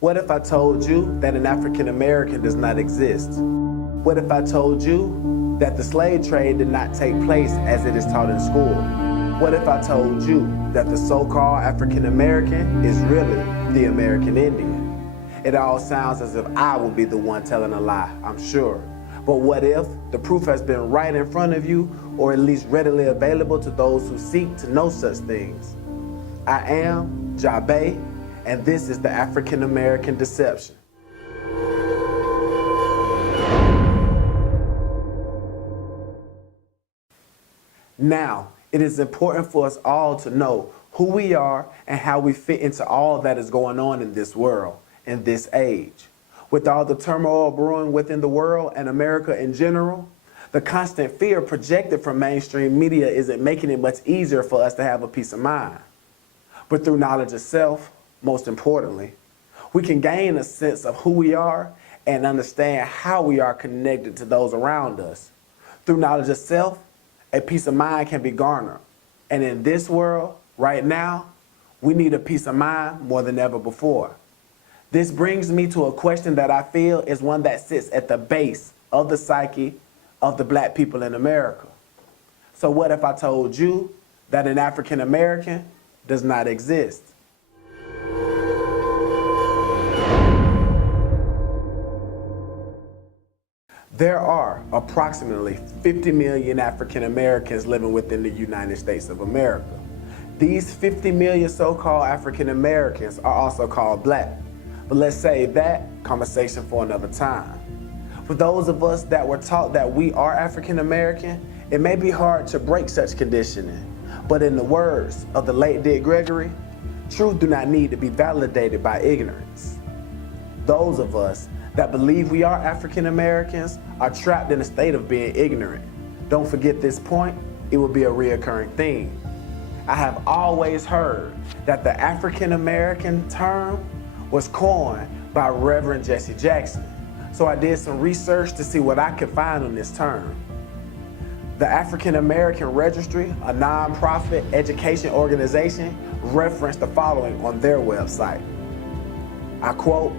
What if I told you that an African American does not exist? What if I told you that the slave trade did not take place as it is taught in school? What if I told you that the so-called African American is really the American Indian? It all sounds as if I will be the one telling a lie, I'm sure. But what if the proof has been right in front of you, or at least readily available to those who seek to know such things? I am J.A.A, and this is the African American Deception. Now, it is important for us all to know who we are and how we fit into all that is going on in this world, in this age. With all the turmoil brewing within the world and America in general, the constant fear projected from mainstream media isn't making it much easier for us to have a peace of mind. But through knowledge of self, most importantly, we can gain a sense of who we are and understand how we are connected to those around us. Through knowledge of self, a peace of mind can be garnered. And in this world, right now, we need a peace of mind more than ever before. This brings me to a question that I feel is one that sits at the base of the psyche of the black people in America. So what if I told you that an African American does not exist? There are approximately 50 million African Americans living within the United States of America. These 50 million so-called African Americans are also called black. But let's save that conversation for another time. For those of us that were taught that we are African American, it may be hard to break such conditioning. But in the words of the late Dick Gregory, truth do not need to be validated by ignorance. Those of us that believe we are African Americans are trapped in a state of being ignorant. Don't forget this point, it will be a reoccurring theme. I have always heard that the African American term was coined by Reverend Jesse Jackson. So I did some research to see what I could find on this term. The African American Registry, a non-profit education organization, referenced the following on their website. I quote,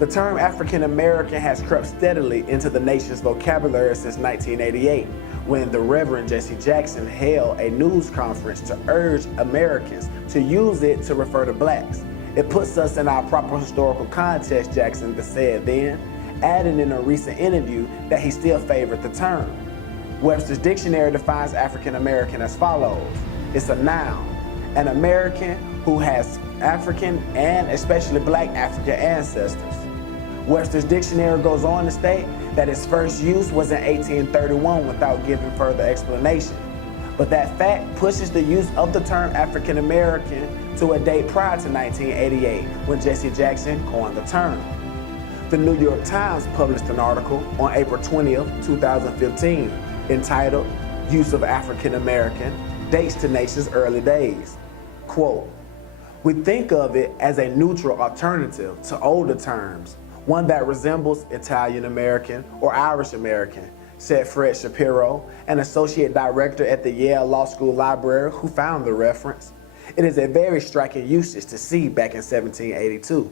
"The term African American has crept steadily into the nation's vocabulary since 1988, when the Reverend Jesse Jackson held a news conference to urge Americans to use it to refer to blacks. It puts us in our proper historical context," Jackson said then, adding in a recent interview that he still favored the term. Webster's Dictionary defines African American as follows. It's a noun, an American who has African and especially black African ancestors. Webster's Dictionary goes on to state that its first use was in 1831 without giving further explanation. But that fact pushes the use of the term African American to a date prior to 1988, when Jesse Jackson coined the term. The New York Times published an article on April 20th, 2015, entitled, "Use of African American Dates to Nation's Early Days." Quote, "We think of it as a neutral alternative to older terms, one that resembles Italian American or Irish American," said Fred Shapiro, an associate director at the Yale Law School Library who found the reference. It is a very striking usage to see back in 1782.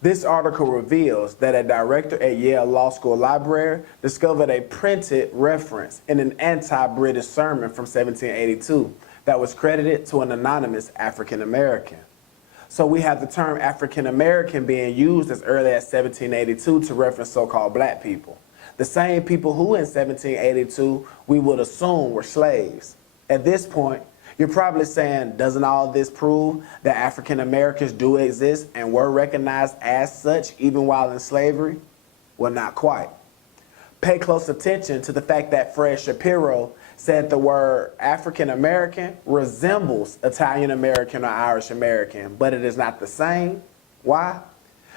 This article reveals that a director at Yale Law School Library discovered a printed reference in an anti-British sermon from 1782 that was credited to an anonymous African American. So we have the term African American being used as early as 1782 to reference so-called black people. The same people who in 1782 we would assume were slaves. At this point, you're probably saying, doesn't all this prove that African Americans do exist and were recognized as such even while in slavery? Well, not quite. Pay close attention to the fact that Fred Shapiro said the word African American resembles Italian American or Irish American, but it is not the same. Why?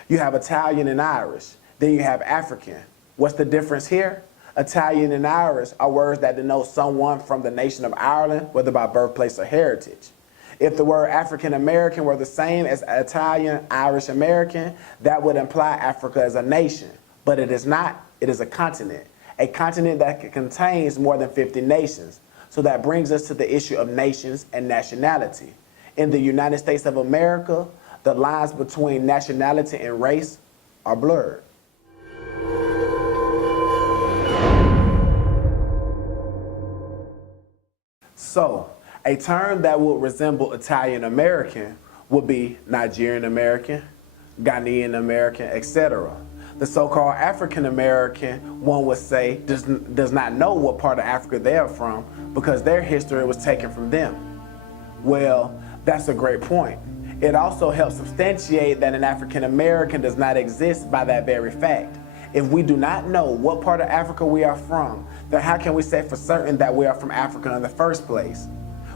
You have Italian and Irish, then you have African. What's the difference here? Italian and Irish are words that denote someone from the nation of Ireland, whether by birthplace or heritage. If the word African American were the same as Italian, Irish American, that would imply Africa as a nation. But it is not. It is a continent that contains more than 50 nations. So that brings us to the issue of nations and nationality. In the United States of America, the lines between nationality and race are blurred. So, a term that would resemble Italian American would be Nigerian American, Ghanaian American, etc. The so-called African American, one would say, does not know what part of Africa they are from because their history was taken from them. Well, that's a great point. It also helps substantiate that an African American does not exist by that very fact. If we do not know what part of Africa we are from, then how can we say for certain that we are from Africa in the first place?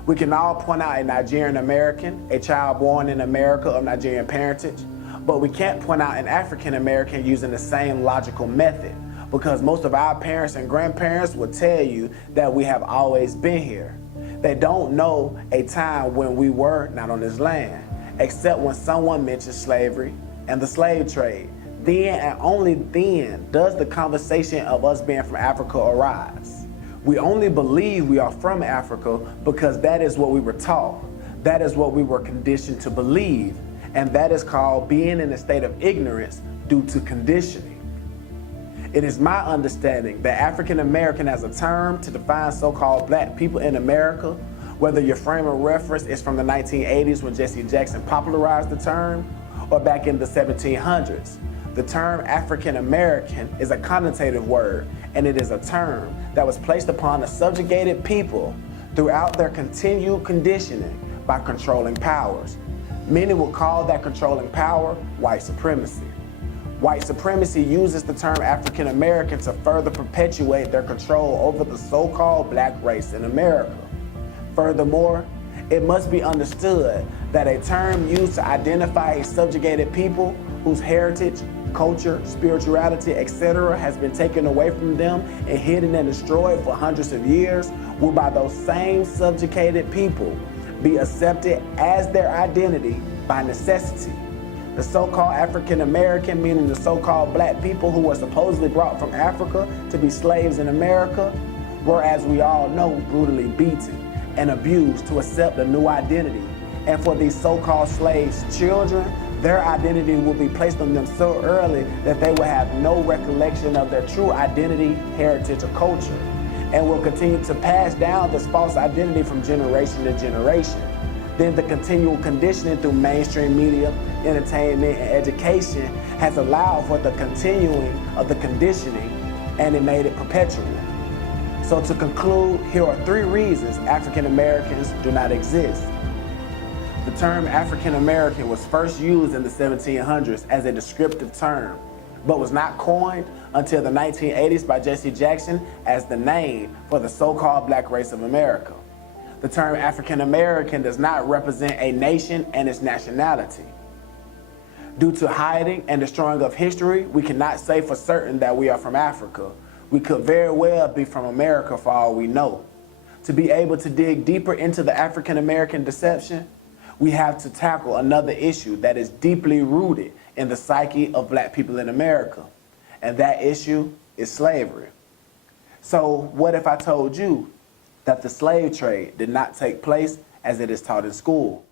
We can all point out a Nigerian American, a child born in America of Nigerian parentage, but we can't point out an African American using the same logical method because most of our parents and grandparents will tell you that we have always been here. They don't know a time when we were not on this land, except when someone mentions slavery and the slave trade. Then and only then does the conversation of us being from Africa arise. We only believe we are from Africa because that is what we were taught. That is what we were conditioned to believe. And that is called being in a state of ignorance due to conditioning. It is my understanding that African American as a term to define so-called black people in America, whether your frame of reference is from the 1980s when Jesse Jackson popularized the term, or back in the 1700s. The term African American is a connotative word, and it is a term that was placed upon the subjugated people throughout their continued conditioning by controlling powers. Many will call that controlling power white supremacy. White supremacy uses the term African American to further perpetuate their control over the so-called black race in America. Furthermore, it must be understood that a term used to identify a subjugated people whose heritage, culture, spirituality, etc. has been taken away from them and hidden and destroyed for hundreds of years will by those same subjugated people be accepted as their identity by necessity. The so-called African American, meaning the so-called black people who were supposedly brought from Africa to be slaves in America, were, as we all know, brutally beaten and abused to accept a new identity. And for these so-called slaves' children, their identity will be placed on them so early that they will have no recollection of their true identity, heritage, or culture, and will continue to pass down this false identity from generation to generation. Then the continual conditioning through mainstream media, entertainment, and education has allowed for the continuing of the conditioning, and it made it perpetual. So to conclude, here are 3 reasons African Americans do not exist. The term African American was first used in the 1700s as a descriptive term, but was not coined until the 1980s by Jesse Jackson as the name for the so-called black race of America. The term African American does not represent a nation and its nationality. Due to hiding and destroying of history, we cannot say for certain that we are from Africa. We could very well be from America for all we know. To be able to dig deeper into the African American deception, we have to tackle another issue that is deeply rooted in the psyche of black people in America, and that issue is slavery. So what if I told you that the slave trade did not take place as it is taught in school?